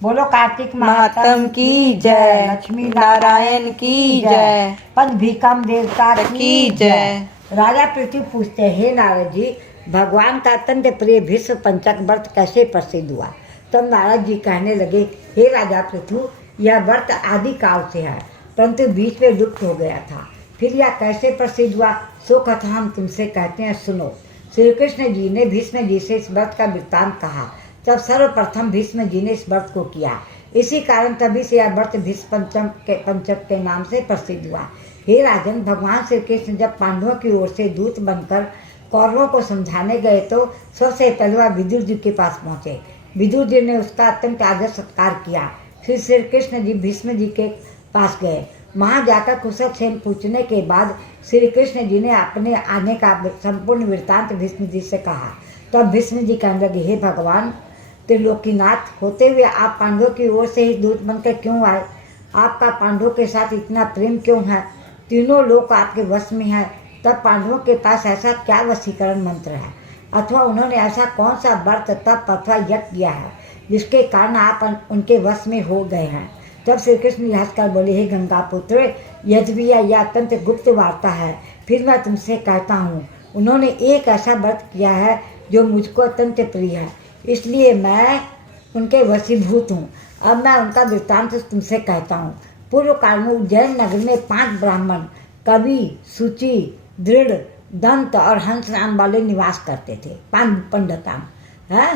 बोलो कार्तिक महात्म की जय, लक्ष्मी नारायण की जय, पंच भीकम देवता की जय। राजा पृथ्वी पूछते हैं, हे नारद जी, भगवान का अत्यंत प्रिय भीष्म पंचक व्रत कैसे प्रसिद्ध हुआ? तब नारद जी कहने लगे, हे राजा पृथ्वी, यह व्रत आदि काल से है, परंतु बीच में लुप्त हो गया था। फिर यह कैसे प्रसिद्ध हुआ, सो कथा हम तुमसे कहते हैं, सुनो। श्री कृष्ण जी ने भीष्म जी से इस व्रत का वृत्तांत कहा। तब सर्वप्रथम भीष्म जी ने इस व्रत को किया। इसी कारण तभी से यह व्रत भीष्म पंचक के नाम से प्रसिद्ध हुआ। हे राजन, भगवान श्री कृष्ण जब पांडवों की ओर से दूत बनकर कौरवों को समझाने गए तो सबसे पहले वह विदुर जी के पास पहुंचे। विदुर जी ने उसका अत्यंत आदर सत्कार किया। फिर श्री कृष्ण जी भीष्म जी के पास गए। वहां जाकर कुशल क्षेम पूछने के बाद श्री कृष्ण जी ने अपने आने का संपूर्ण वृत्तांत भीष्म जी से कहा। तब भीष्म जी कहने लगे, हे भगवान त्रिलोकीनाथ होते हुए आप पांडवों की ओर से ही दूत बनकर क्यों आए? आपका पांडवों के साथ इतना प्रेम क्यों है? तीनों लोग आपके वश में है, तब पांडवों के पास ऐसा क्या वशीकरण मंत्र है, अथवा उन्होंने ऐसा कौन सा व्रत तप अथवा यज्ञ किया है जिसके कारण आप उनके वश में हो गए हैं? तब श्री कृष्ण हंसकर बोले, हे गंगा पुत्र, यद्यपि यह अत्यंत गुप्त वार्ता है, फिर मैं तुमसे कहता हूँ। उन्होंने एक ऐसा व्रत किया है जो मुझको अत्यंत प्रिय है, इसलिए मैं उनके वशीभूत हूँ। अब मैं उनका वृत्तांत तुमसे कहता हूँ। पूर्व काल में उज्जैन नगर में 5 ब्राह्मण कवि, सूची, दृढ़, दंत और हंस नाम वाले निवास करते थे। 5 पंडितान है,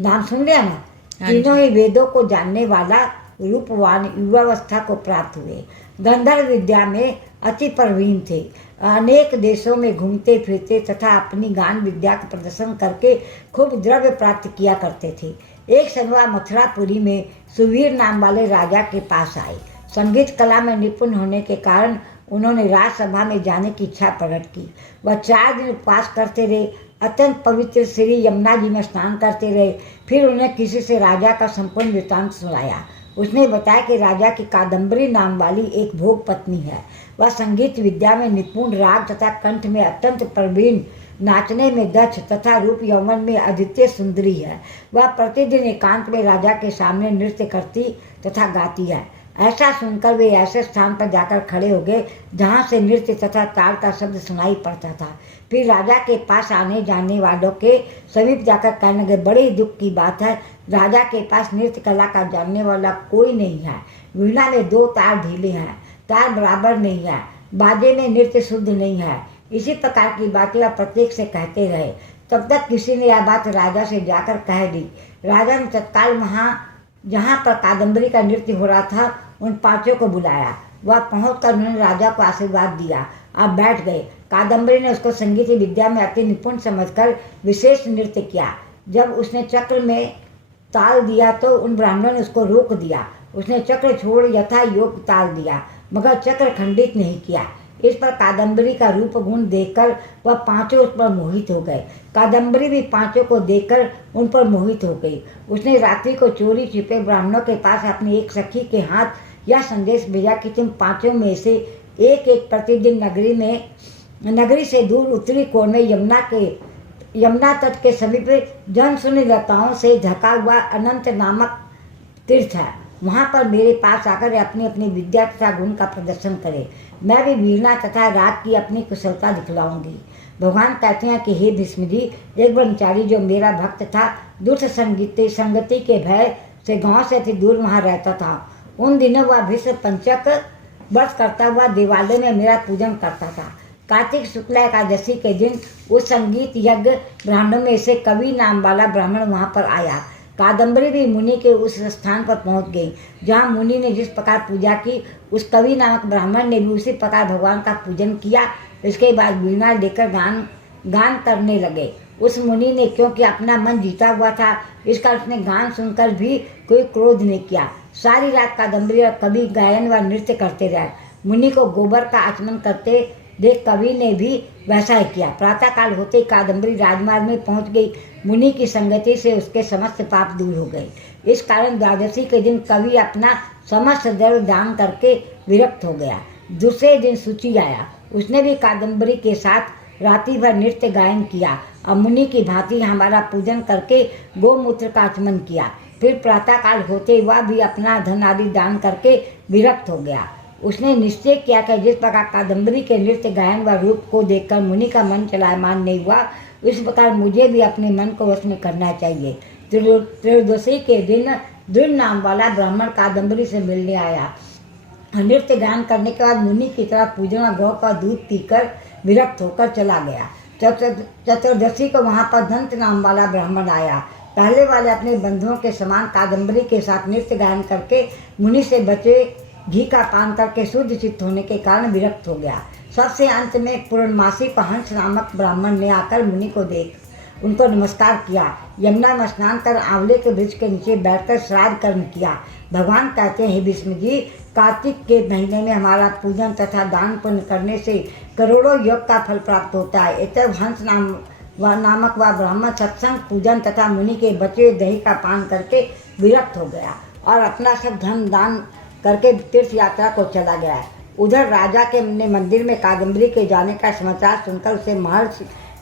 नाम सुन लिया ना? तीनों ही वेदों को जानने वाला, रूपवान, युवावस्था को प्राप्त हुए, गंधर्व विद्या में अति प्रवीण थे, अनेक देशों में घूमते फिरते तथा अपनी गान विद्या का प्रदर्शन करके खूब द्रव्य प्राप्त किया करते थे। एक समय मथुरापुरी में सुवीर नाम वाले राजा के पास आए। संगीत कला में निपुण होने के कारण उन्होंने राजसभा में जाने की इच्छा प्रकट की। वह 4 दिन उपवास करते रहे, अत्यंत पवित्र श्री यमुना जी में स्नान करते रहे। फिर उन्हें किसी से राजा का संपूर्ण वृत्तांत सुनाया। उसने बताया कि राजा की कादम्बरी नाम वाली एक भोग पत्नी है। वह संगीत विद्या में निपुण, राग तथा कंठ में अत्यंत प्रवीण, नाचने में दक्ष तथा रूप यौवन में अद्वितीय सुंदरी है। वह प्रतिदिन एकांत में राजा के सामने नृत्य करती तथा गाती है। ऐसा सुनकर वे ऐसे स्थान पर जाकर खड़े हो गए जहाँ से नृत्य तथा ताल का शब्द सुनाई पड़ता था। फिर राजा के पास आने जाने वालों के समीप जाकर कहने लगे, बड़े दुख की बात है, राजा के पास नृत्य कला का जानने वाला कोई नहीं है। वीणा में 2 तार ढीले हैं, तार बराबर नहीं है, बाजे में नृत्य शुद्ध नहीं है। इसी प्रकार की बातें वह प्रत्येक से कहते रहे। तब तक किसी ने यह बात राजा से जाकर कह दी। राजा ने तत्काल वहाँ जहाँ पर कादम्बरी का नृत्य हो रहा था उन 5 को बुलाया। वह पहुंचकर उन्होंने राजा को आशीर्वाद दिया। आप बैठ गए। कादम्बरी ने उसको संगीत विद्या में अति निपुण समझकर विशेष नृत्य किया। जब उसने चक्र में ताल दिया तो उन ब्राह्मणों ने उसको रोक दिया। उसने चक्र छोड़ यथा योग ताल दिया, मगर चक्र खंडित नहीं किया। इस पर कादम्बरी का रूप गुण देखकर वह 5 उस पर मोहित हो गए। कादम्बरी भी 5 को देखकर उन पर मोहित हो गई। उसने रात्रि को चोरी छिपे ब्राह्मणों के पास अपनी एक सखी के हाथ यह संदेश भेजा कि तुम 5 में से एक प्रतिदिन नगरी से दूर उत्तरी कोण में यमुना तट के समीप जन शून्य लताओं से ढका हुआ अनंत नामक तीर्थ है। वहाँ पर मेरे पास आकर अपनी अपनी विद्या तथा गुण का प्रदर्शन करे। मैं भी वीणा तथा राग की अपनी कुशलता दिखलाऊंगी। भगवान कहते हैं कि हे भीष्म जी, एक ब्रह्मचारी जो मेरा भक्त था, दुष्ट संगति के भय से गांव से अति दूर वहाँ रहता था। उन दिनों वह भीष्म पंचक व्रत करता हुआ देवालय में मेरा पूजन करता था। कार्तिक शुक्ला एकादशी के दिन उस संगीत यज्ञ ब्राह्मणों में से कवि नाम वाला ब्राह्मण वहाँ पर आया। कादम्बरी भी मुनि के उस स्थान पर पहुंच गई जहाँ मुनि ने जिस प्रकार पूजा की, उस कवि नामक ब्राह्मण ने भी उसी प्रकार भगवान का पूजन किया। इसके बाद वीणा लेकर गान करने लगे। उस मुनि ने क्योंकि अपना मन जीता हुआ था, इसका उसने गान सुनकर भी कोई क्रोध नहीं किया। सारी रात कादम्बरी और कवि गायन व नृत्य करते रहे। मुनि को गोबर का आचमन करते देख कवि ने भी वैसा ही किया। प्रातःकाल होते कादम्बरी राजमार्ग में पहुंच गई। मुनि की संगति से उसके समस्त पाप दूर हो गए। इस कारण द्वादशी के दिन कवि अपना समस्त द्रव्य दान करके विरक्त हो गया। दूसरे दिन सूची आया। उसने भी कादम्बरी के साथ रात्रि भर नृत्य गायन किया और मुनि की भांति हमारा पूजन करके गोमूत्र का आचमन किया। फिर प्रातःकाल होते वह भी अपना धन आदि दान करके विरक्त हो गया। उसने निश्चय किया कि जिस प्रकार कादम्बरी के नृत्य गायन व रूप को देखकर मुनि का मन चलायमान नहीं हुआ, इस प्रकार मुझे भी अपने मन को वश में करना चाहिए। त्रयोदशी के दिन दृढ़ नाम वाला ब्राह्मण कादम्बरी से मिलने आया। नृत्य गान करने के बाद मुनि की तरह पूजन और गौ का दूध पीकर विरक्त होकर चला गया। चतुर्दशी को वहाँ पर दंत नाम वाला ब्राह्मण आया। पहले वाले अपने बंधुओं के समान कादम्बरी के साथ नृत्य गायन करके मुनि से बचे घी का पान करके शुद्ध चित्त होने के कारण विरक्त हो गया। सबसे अंत में पूर्णमासी को हंस नामक ब्राह्मण ने आकर मुनि को देख उनको नमस्कार किया। यमुना में स्नान कर आंवले के वृक्ष के नीचे बैठकर श्राद्ध कर्म किया। भगवान कहते हैं, भीष्म जी, कार्तिक के महीने में हमारा पूजन तथा दान पुण्य करने से करोड़ों योग का फल प्राप्त होता है। इतर हंस नामक वह ब्राह्मण सत्संग पूजन तथा मुनि के बचे दही का पान करके विरक्त हो गया और अपना सब धन दान करके तीर्थ यात्रा को चला गया। उधर राजा के ने मंदिर में कादम्बरी के जाने का समाचार सुनकर उसे महल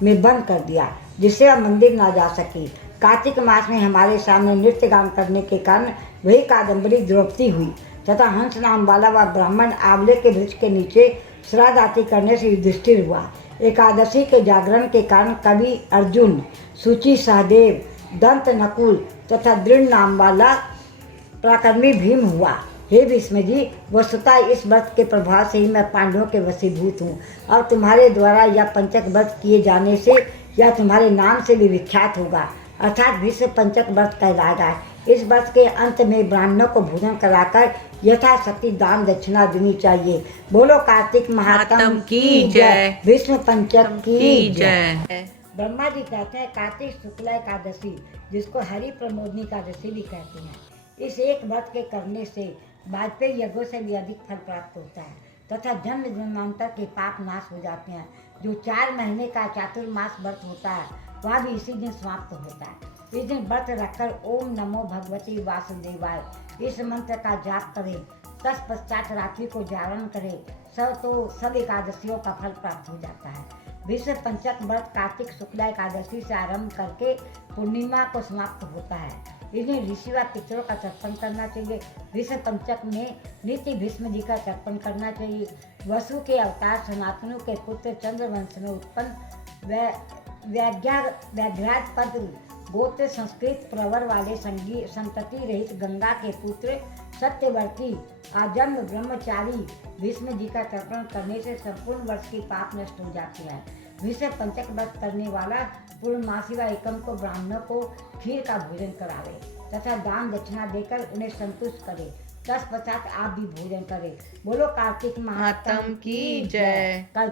में बंद कर दिया, जिससे वह मंदिर ना जा सकी। कार्तिक मास में हमारे सामने नृत्य गान करने के कारण वही कादम्बरी द्रौपदी हुई तथा हंस नाम वाला वह ब्राह्मण आंवले के वृक्ष के नीचे श्राद्ध आदि करने से युधिष्ठिर हुआ। एकादशी के जागरण के कारण कवि अर्जुन, सूची सहदेव, दंत नकुल तथा दृढ़ नाम वाला पराक्रमी भीम हुआ। हे भीष्म जी, वस्तुतः इस व्रत के प्रभाव से ही मैं पांडवों के वशीभूत हूँ और तुम्हारे द्वारा यह पंचक व्रत किए जाने से यह तुम्हारे नाम से भी विख्यात होगा, अर्थात भीष्म पंचक व्रत कहलाएगा। इस व्रत के अंत में ब्राह्मणों को भोजन कराकर यथाशक्ति दान दक्षिणा देनी चाहिए। बोलो कार्तिक महात्म की जय, भीष्म पंचक की जय। ब्रह्मा जी कहते हैं, कार्तिक शुक्ल एकादशी, जिसको हरि प्रमोदनी एकादशी भी कहते हैं, इस एक व्रत के करने से वाजपेयी यज्ञों से भी अधिक फल प्राप्त होता है तथा जन्म जन्मांतर के पाप नाश हो जाते हैं। जो 4 महीने का चातुर्मास व्रत होता है वह भी इसी दिन समाप्त होता है। इस दिन व्रत रखकर ओम नमो भगवती वासुदेवाय इस मंत्र का जाप करें। तत्पश्चात रात्रि को जागरण करें, सब एकादशियों का फल प्राप्त हो जाता है। विश्व पंचक व्रत कार्तिक शुक्ला एकादशी से आरंभ करके पूर्णिमा को समाप्त होता है। इन्हें ऋषि व पितरों का तर्पण करना चाहिए। विश्व पंचक में नित्य भीष्म जी का तर्पण करना चाहिए। वसु के अवतार सनातनु के पुत्र चंद्रवंश में उत्पन्न व्याघ्राज पद गोत्र संस्कृत प्रवर वाले संतति रहित गंगा के पुत्र सत्यवर्ती आजन्म ब्रह्मचारी भीष्म जी का तर्पण करने से संपूर्ण वर्ष की पाप नष्ट हो जाती है। विश्व पंचक व्रत करने वाला पूर्णमासी व एकम को ब्राह्मणों को खीर का भोजन करावे तथा दान दक्षिणा देकर उन्हें संतुष्ट करे। तत्पश्चात आप भी भोजन करें। बोलो कार्तिक महात्म की जय। कल